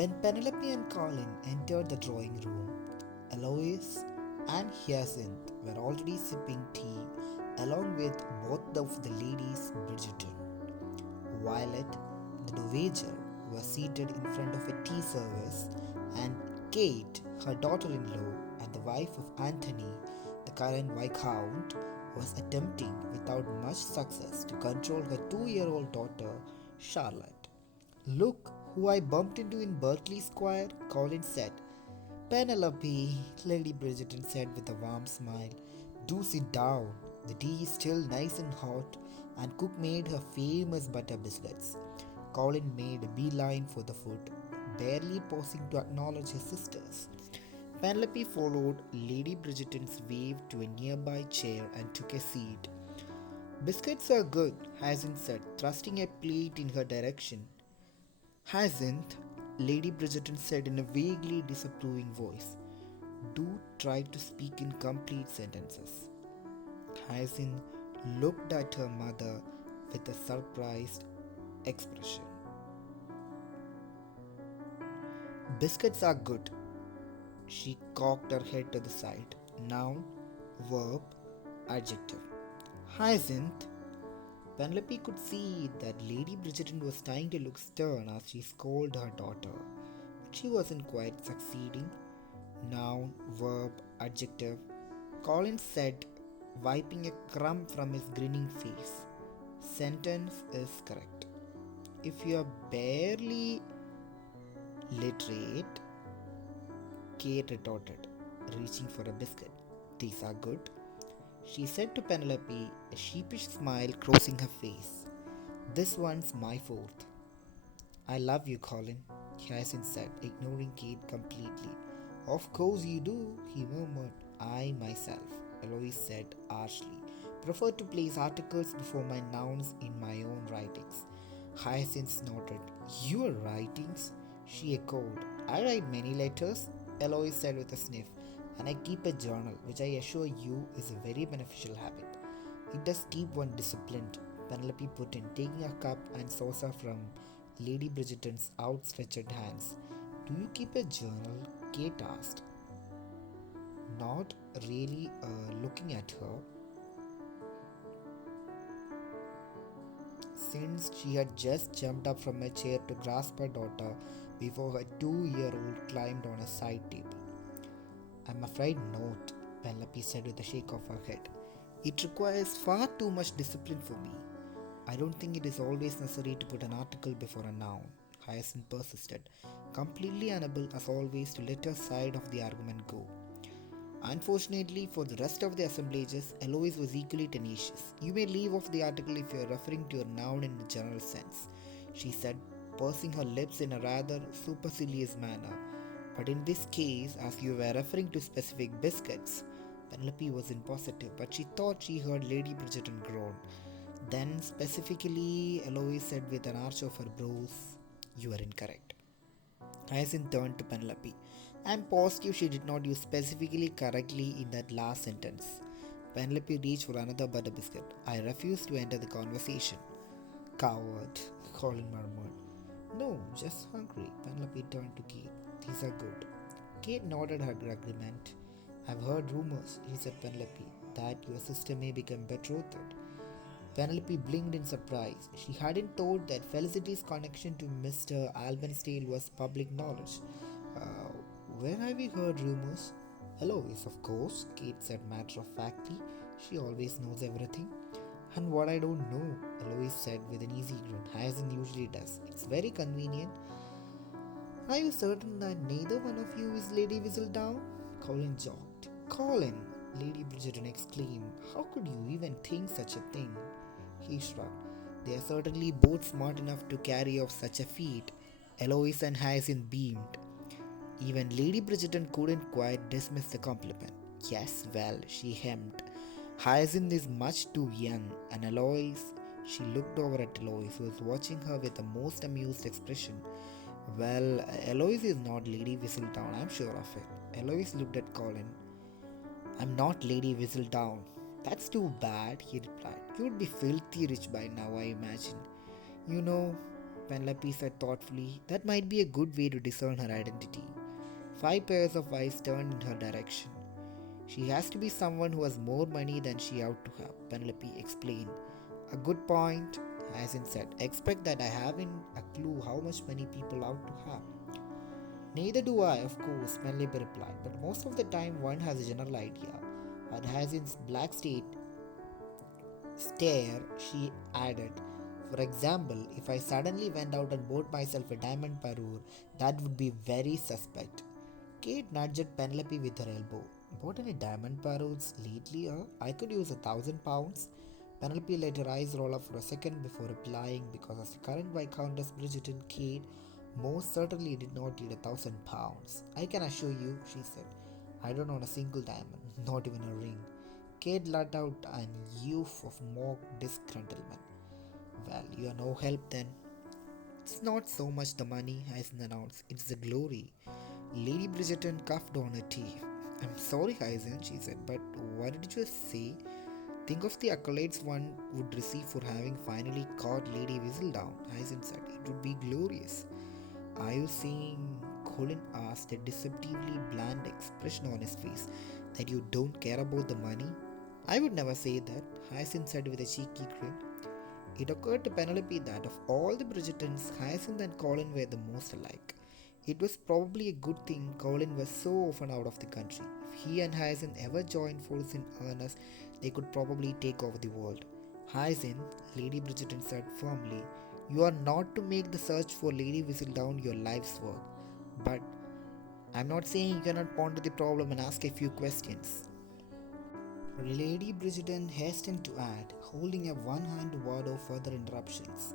When Penelope and Colin entered the drawing room, Eloise and Hyacinth were already sipping tea along with both of the ladies Bridgerton. Violet, the dowager, was seated in front of a tea service, and Kate, her daughter in law and the wife of Anthony, the current Viscount, was attempting without much success to control her 2-year-old daughter, Charlotte. Look who I bumped into in Berkeley Square, Colin said. Penelope, Lady Bridgerton said with a warm smile. Do sit down. The tea is still nice and hot, and cook made her famous butter biscuits. Colin made a beeline for the food, barely pausing to acknowledge his sisters. Penelope followed Lady Bridgerton's wave to a nearby chair and took a seat. Biscuits are good, Hyacinth said, thrusting a plate in her direction. Hyacinth, Lady Bridgerton said in a vaguely disapproving voice, do try to speak in complete sentences. Hyacinth looked at her mother with a surprised expression. Biscuits are good. She cocked her head to the side. Noun, verb, adjective. Hyacinth. Penelope could see that Lady Bridgerton was trying to look stern as she scolded her daughter, but she wasn't quite succeeding. Noun, verb, adjective. Colin said, wiping a crumb from his grinning face. Sentence is correct. If you're barely literate, Kate retorted, reaching for a biscuit. These are good, she said to Penelope, a sheepish smile crossing her face. This one's my fourth. I love you, Colin, Hyacinth said, ignoring Kate completely. Of course you do, he murmured. I myself, Eloise said harshly, prefer to place articles before my nouns in my own writings. Hyacinth snorted. Your writings? She echoed. I write many letters, Eloise said with a sniff, and I keep a journal, which I assure you is a very beneficial habit. It does keep one disciplined, Penelope put in, taking a cup and saucer from Lady Bridgerton's outstretched hands. Do you keep a journal? Kate asked, not really looking at her, since she had just jumped up from a chair to grasp her daughter before her 2-year-old climbed on a side table. I'm afraid not, Penelope said with a shake of her head. It requires far too much discipline for me. I don't think it is always necessary to put an article before a noun, Hyacinth persisted, completely unable as always to let her side of the argument go. Unfortunately for the rest of the assemblages, Eloise was equally tenacious. You may leave off the article if you are referring to a noun in a general sense, she said, pursing her lips in a rather supercilious manner. But in this case, as you were referring to specific biscuits, Penelope wasn't positive, but she thought she heard Lady Bridgerton groan. Then, specifically, Eloise said with an arch of her brows, you are incorrect. Hyacinth turned to Penelope. I am positive she did not use specifically correctly in that last sentence. Penelope reached for another butter biscuit. I refused to enter the conversation. Coward, Colin murmured. No, just hungry. Penelope turned to Kate. These are good. Kate nodded her agreement. I've heard rumors, he said Penelope, that your sister may become betrothed. Penelope blinked in surprise. She hadn't thought that Felicity's connection to Mr. Albanstale was public knowledge. Uh, where have we heard rumors? Eloise, of course, Kate said matter-of-factly. She always knows everything. And what I don't know, Eloise said with an easy grin. Hyacinth usually does. It's very convenient. Are you certain that neither one of you is Lady Whistledown? Colin joked. Colin, Lady Bridgerton exclaimed. How could you even think such a thing? He shrugged. They are certainly both smart enough to carry off such a feat. Eloise and Hyacinth beamed. Even Lady Bridgerton couldn't quite dismiss the compliment. Yes, well, she hemmed. Hyacinth is much too young, and Eloise, she looked over at Eloise, who was watching her with the most amused expression. Well, Eloise is not Lady Whistledown, I'm sure of it. Eloise looked at Colin. I'm not Lady Whistledown. That's too bad, he replied. You'd be filthy rich by now, I imagine. You know, Penelope said thoughtfully. That might be a good way to discern her identity. 5 pairs of eyes turned in her direction. She has to be someone who has more money than she ought to have, Penelope explained. A good point, Hazen said. Expect that I haven't a clue how much money people ought to have. Neither do I, of course, Penelope replied, but most of the time one has a general idea. At Hazen's black state stare, she added, for example, if I suddenly went out and bought myself a diamond parure, that would be very suspect. Kate nudged Penelope with her elbow. Bought any diamond parures lately, I could use £1,000. Penelope let her eyes roll up for a second before replying because as the current Viscountess Bridgerton, Kate most certainly did not need £1,000. I can assure you, she said, I don't own a single diamond, not even a ring. Kate let out an youth of mock disgruntlement. Well, you are no help then. It's not so much the money, Hyacinthe announced, it's the glory. Lady Bridgerton coughed on her teeth. I'm sorry, Hyacinthe, she said, but what did you just say? Think of the accolades one would receive for having finally caught Lady Whistledown, Hyacinthe said. It would be glorious. Are you saying, Colin asked, a deceptively bland expression on his face, that you don't care about the money? I would never say that, Hyacinth said with a cheeky grin. It occurred to Penelope that of all the Bridgertons, Hyacinth and Colin were the most alike. It was probably a good thing Colin was so often out of the country. If he and Hyacinth ever joined forces in earnest, they could probably take over the world. Hyacinth, Lady Bridgerton said firmly, you are not to make the search for Lady Whistledown your life's work. But I'm not saying you cannot ponder the problem and ask a few questions. Lady Bridgerton hastened to add, holding up one hand to ward off further interruptions.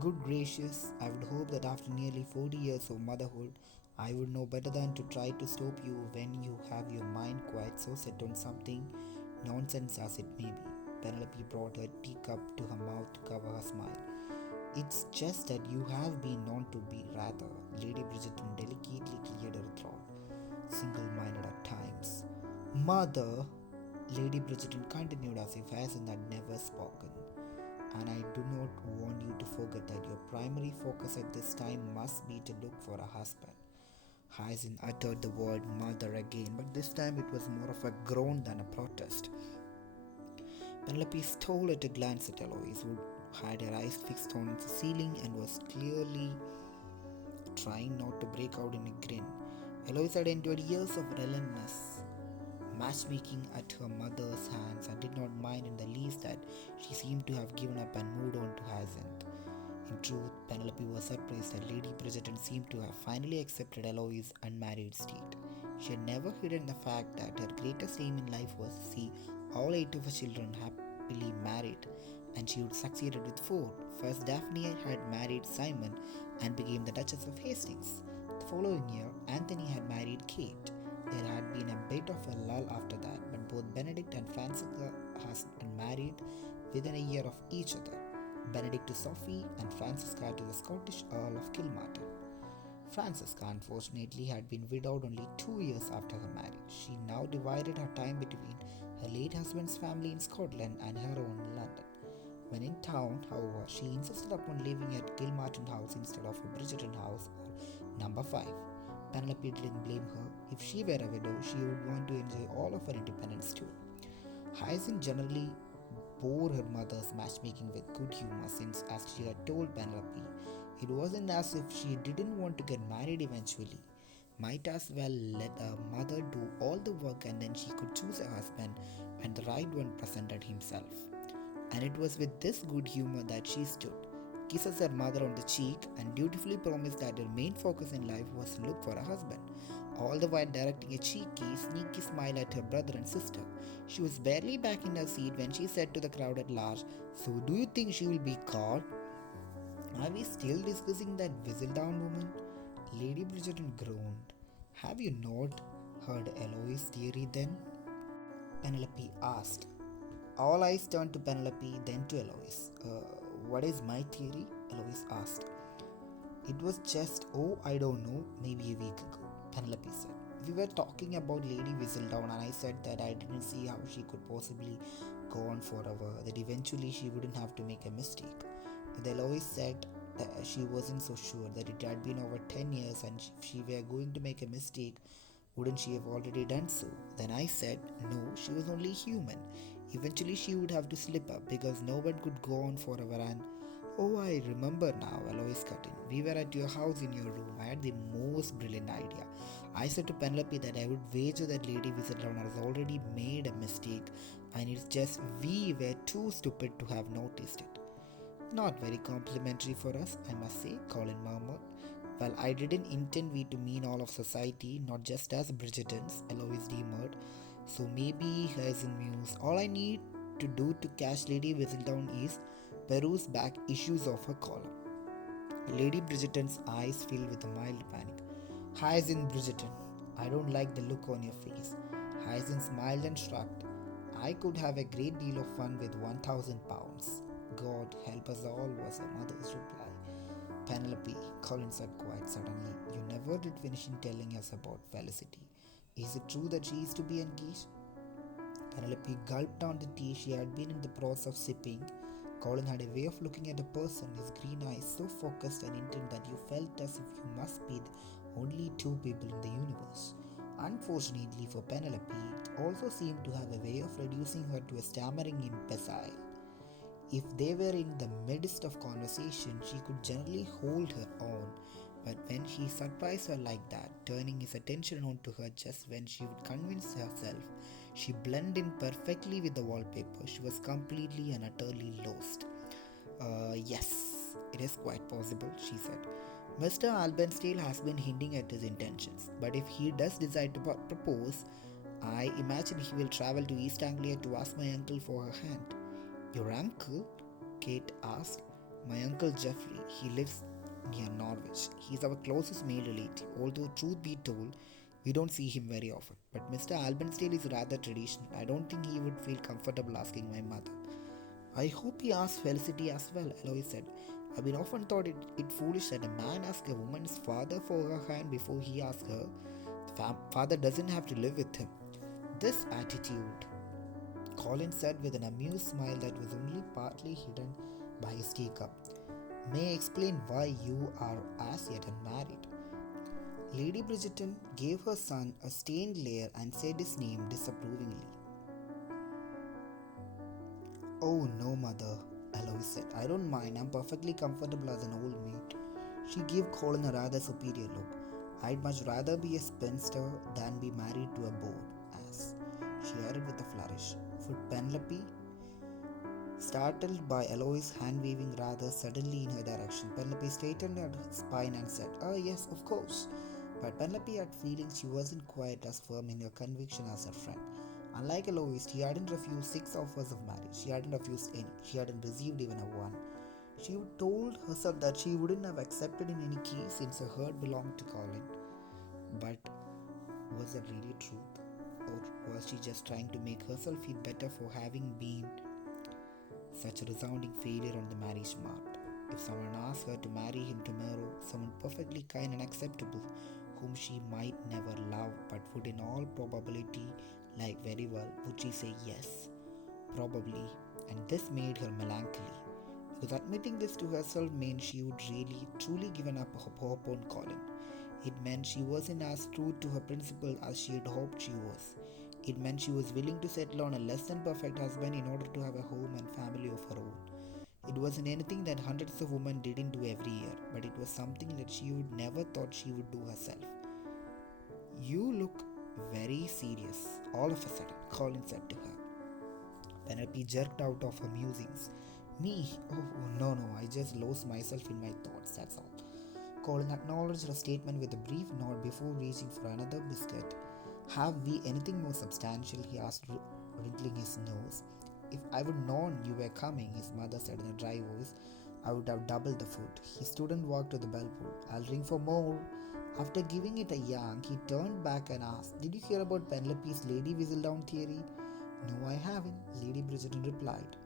Good gracious, I would hope that after nearly 40 years of motherhood, I would know better than to try to stop you when you have your mind quite so set on something nonsense as it may be. Penelope brought her teacup to her mouth to cover her smile. It's just that you have been known to be rather, Lady Bridgerton delicately cleared her throat, single-minded at times. Mother, Lady Bridgerton continued as if Hyacinth had never spoken. And I do not want you to forget that your primary focus at this time must be to look for a husband. Hyacinth uttered the word mother again, but this time it was more of a groan than a protest. Penelope stole at a glance at Eloise, who had her eyes fixed on the ceiling and was clearly trying not to break out in a grin. Eloise had endured years of relentless matchmaking at her mother's hands and did not mind in the least that she seemed to have given up and moved on to Hyacinth. In truth, Penelope was surprised that Lady Bridgerton seemed to have finally accepted Eloise's unmarried state. She had never hidden the fact that her greatest aim in life was to see all 8 of her children happily married, and she would succeeded with 4. First, Daphne had married Simon and became the Duchess of Hastings. The following year, Anthony had married Kate. There had been a bit of a lull after that, but both Benedict and Francisca had married within a year of each other. Benedict to Sophie and Francisca to the Scottish Earl of Kilmartin. Francisca, unfortunately, had been widowed only 2 years after her marriage. She now divided her time between her late husband's family in Scotland and her own in London. When in town, however, she insisted upon living at Kilmartin House instead of Bridgerton House or Number 5. Penelope didn't blame her. If she were a widow, she would want to enjoy all of her independence too. Hyacinth generally bore her mother's matchmaking with good humor since, as she had told Penelope, it wasn't as if she didn't want to get married eventually. Might as well let her mother do all the work and then she could choose a husband when the right one presented himself. And it was with this good humor that she stood, kisses her mother on the cheek, and dutifully promised that her main focus in life was to look for a husband, all the while directing a cheeky, sneaky smile at her brother and sister. She was barely back in her seat when she said to the crowd at large, So do you think she will be caught? Are we still discussing that Whistledown woman? Lady Bridgerton groaned. Have you not heard Eloise's theory then? Penelope asked. All eyes turned to Penelope, then to Eloise. What is my theory? Eloise asked. It was just, I don't know, maybe a week ago, Penelope said. We were talking about Lady Whistledown and I said that I didn't see how she could possibly go on forever, that eventually she wouldn't have to make a mistake. But Eloise said, She wasn't so sure that it had been over 10 years and if she were going to make a mistake, wouldn't she have already done so? Then I said, no, she was only human. Eventually she would have to slip up because no one could go on forever and oh, I remember now, Alois cut in. We were at your house in your room. I had the most brilliant idea. I said to Penelope that I would wager that Lady Whistledown has already made a mistake and it's just we were too stupid to have noticed it. Not very complimentary for us, I must say, Colin murmured. Well, I didn't intend we to mean all of society, not just as Bridgertons, Eloise demurred. So maybe here's in muse. All I need to do to catch Lady Whistledown is peruse back issues of her column. Lady Bridgerton's eyes filled with a mild panic. Hyacinth Bridgerton, I don't like the look on your face. Hyacinth smiled and shrugged. I could have a great deal of fun with £1,000. God help us all, was her mother's reply. Penelope, Colin said quite suddenly, you never did finish in telling us about Felicity. Is it true that she is to be engaged? Penelope gulped down the tea she had been in the process of sipping. Colin had a way of looking at a person, his green eyes so focused and intent that you felt as if you must be the only two people in the universe. Unfortunately for Penelope, it also seemed to have a way of reducing her to a stammering imbecile. If they were in the midst of conversation, she could generally hold her own, but when he surprised her like that, turning his attention onto her just when she would convince herself she blended in perfectly with the wallpaper, she was completely and utterly lost. Yes, it is quite possible, she said. Mr. Albanstale has been hinting at his intentions, but if he does decide to propose, I imagine he will travel to East Anglia to ask my uncle for her hand. Your uncle? Kate asked. My uncle Geoffrey. He lives near Norwich. He's our closest male relative, although truth be told, we don't see him very often. But Mr. Albanstale is rather traditional. I don't think he would feel comfortable asking my mother. I hope he asks Felicity as well, Eloise said. I've been often thought it foolish that a man asks a woman's father for her hand before he asks her. The father doesn't have to live with him. This attitude, Colin said with an amused smile that was only partly hidden by his teacup, may explain why you are as yet unmarried. Lady Bridgerton gave her son a stained glare and said his name disapprovingly. Oh no, mother, Eloise said. I don't mind. I'm perfectly comfortable as an old maid. She gave Colin a rather superior look. I'd much rather be a spinster than be married to a bored ass. She added with a flourish. Would Penelope? Startled by Eloise hand waving rather suddenly in her direction, Penelope straightened her spine and said, yes, of course. But Penelope had feelings she wasn't quite as firm in her conviction as her friend. Unlike Eloise, she hadn't refused 6 offers of marriage. She hadn't refused any. She hadn't received even a one. She told herself that she wouldn't have accepted in any case since her heart belonged to Colin. But was that really truth? Or was she just trying to make herself feel better for having been such a resounding failure on the marriage mart? If someone asked her to marry him tomorrow, someone perfectly kind and acceptable, whom she might never love but would in all probability like very well, would she say yes? Probably, and this made her melancholy, because admitting this to herself meant she would really, truly given up hope on Colin. It meant she wasn't as true to her principle as she had hoped she was. It meant she was willing to settle on a less than perfect husband in order to have a home and family of her own. It wasn't anything that hundreds of women didn't do every year, but it was something that she would never thought she would do herself. You look very serious, all of a sudden, Colin said to her. Penelope jerked out of her musings. Me? Oh, no, I just lost myself in my thoughts, that's all. Colin acknowledged her statement with a brief nod before reaching for another biscuit. Have we anything more substantial? He asked, wrinkling his nose. If I would known you were coming, his mother said in a dry voice, I would have doubled the food. He stood and walked to the bell pull. I'll ring for more. After giving it a yank, he turned back and asked, Did you hear about Penelope's Lady Whistledown theory? No, I haven't, Lady Bridgerton replied.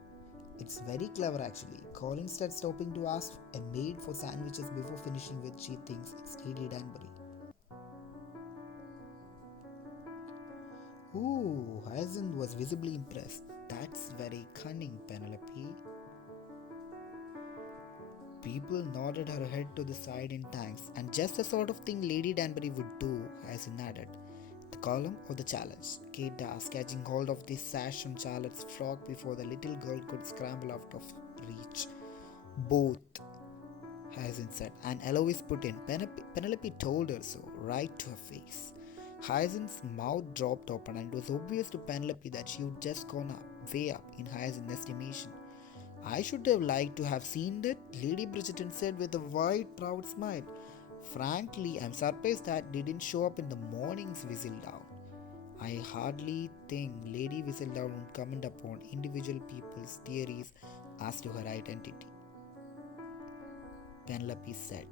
It's very clever actually. Colin instead stopping to ask a maid for sandwiches before finishing with she thinks it's Lady Danbury. Ooh, Hyacinth was visibly impressed. That's very cunning, Penelope. People nodded her head to the side in thanks, and just the sort of thing Lady Danbury would do, as he nodded. The column or the challenge? Kate asked, catching hold of the sash on Charlotte's frock before the little girl could scramble out of reach. Both, Hyacinth said, and Eloise put in. Penelope told her so, right to her face. Hyacinth's mouth dropped open, and it was obvious to Penelope that she had just gone up, way up, in Hyacinth's estimation. I should have liked to have seen that, Lady Bridgerton said with a wide, proud smile. Frankly, I'm surprised that didn't show up in the morning's Whistledown. I hardly think Lady Whistledown would comment upon individual people's theories as to her identity, Penelope said.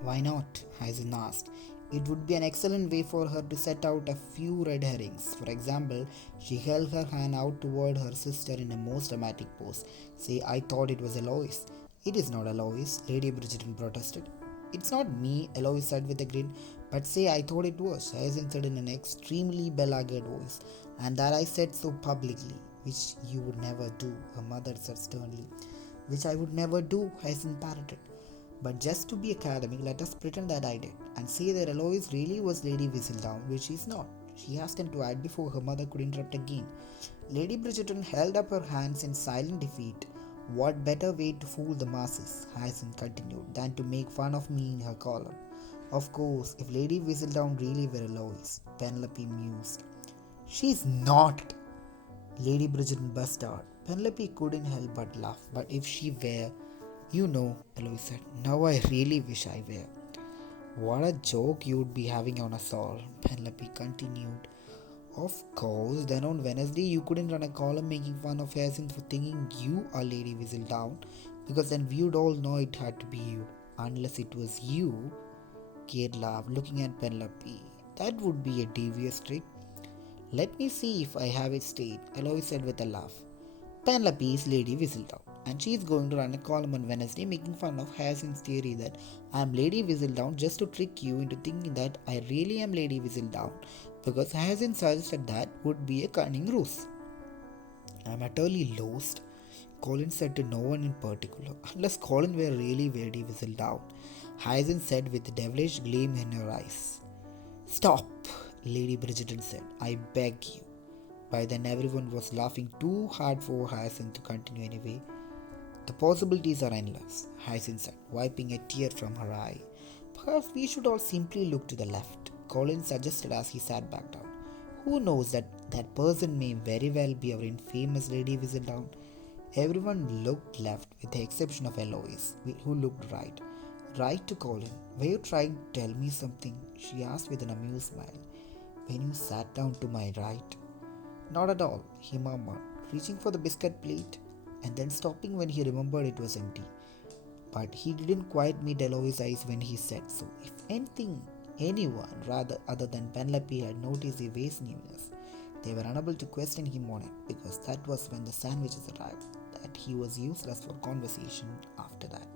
Why not? Hyacinth asked. It would be an excellent way for her to set out a few red herrings. For example, she held her hand out toward her sister in a most dramatic pose. Say, I thought it was Eloise. It is not Eloise, Lady Bridgerton protested. It's not me, Eloise said with a grin. But say, I thought it was, Hyacinth said in an extremely belaguered voice. And that I said so publicly, which you would never do, her mother said sternly. Which I would never do, Hyacinth parroted. But just to be academic, let us pretend that I did, and say that Eloise really was Lady Whistledown, which she is not. She hastened to add before her mother could interrupt again. Lady Bridgerton held up her hands in silent defeat. What better way to fool the masses, Hyacinth continued, than to make fun of me in her column? Of course, if Lady Whistledown really were Eloise, Penelope mused. She's not, Lady Bridgerton burst out. Penelope couldn't help but laugh, but if she were, you know, Eloise said, now I really wish I were. What a joke you'd be having on us all, Penelope continued. Of course, then on Wednesday you couldn't run a column making fun of Hyacinth for thinking you are Lady Whistledown, because then we'd all know it had to be you. Unless it was you, Kate laughed, looking at Penelope. That would be a devious trick. Let me see if I have it straight, Eloise said with a laugh. Penelope is Lady Whistledown, and she is going to run a column on Wednesday making fun of Hyacinth's theory that I am Lady Whistledown just to trick you into thinking that I really am Lady Whistledown, because Hyacinth suggested that would be a cunning ruse. I am utterly lost, Colin said to no one in particular, unless Colin were really Lady Whistledown, Hyacinth said with a devilish gleam in her eyes. Stop, Lady Bridgerton said, I beg you. By then everyone was laughing too hard for Hyacinth to continue anyway. The possibilities are endless, Hyacinth said, wiping a tear from her eye. Perhaps we should all simply look to the left, Colin suggested as he sat back down. Who knows that person may very well be our infamous Lady Whistledown? Everyone looked left with the exception of Eloise, who looked right. Right to Colin. Were you trying to tell me something? She asked with an amused smile. When you sat down to my right? Not at all, he murmured, reaching for the biscuit plate and then stopping when he remembered it was empty. But he didn't quite meet Eloise's eyes when he said so. If anyone rather other than Penelope had noticed the vase newness, they were unable to question him on it because that was when the sandwiches arrived, that he was useless for conversation after that.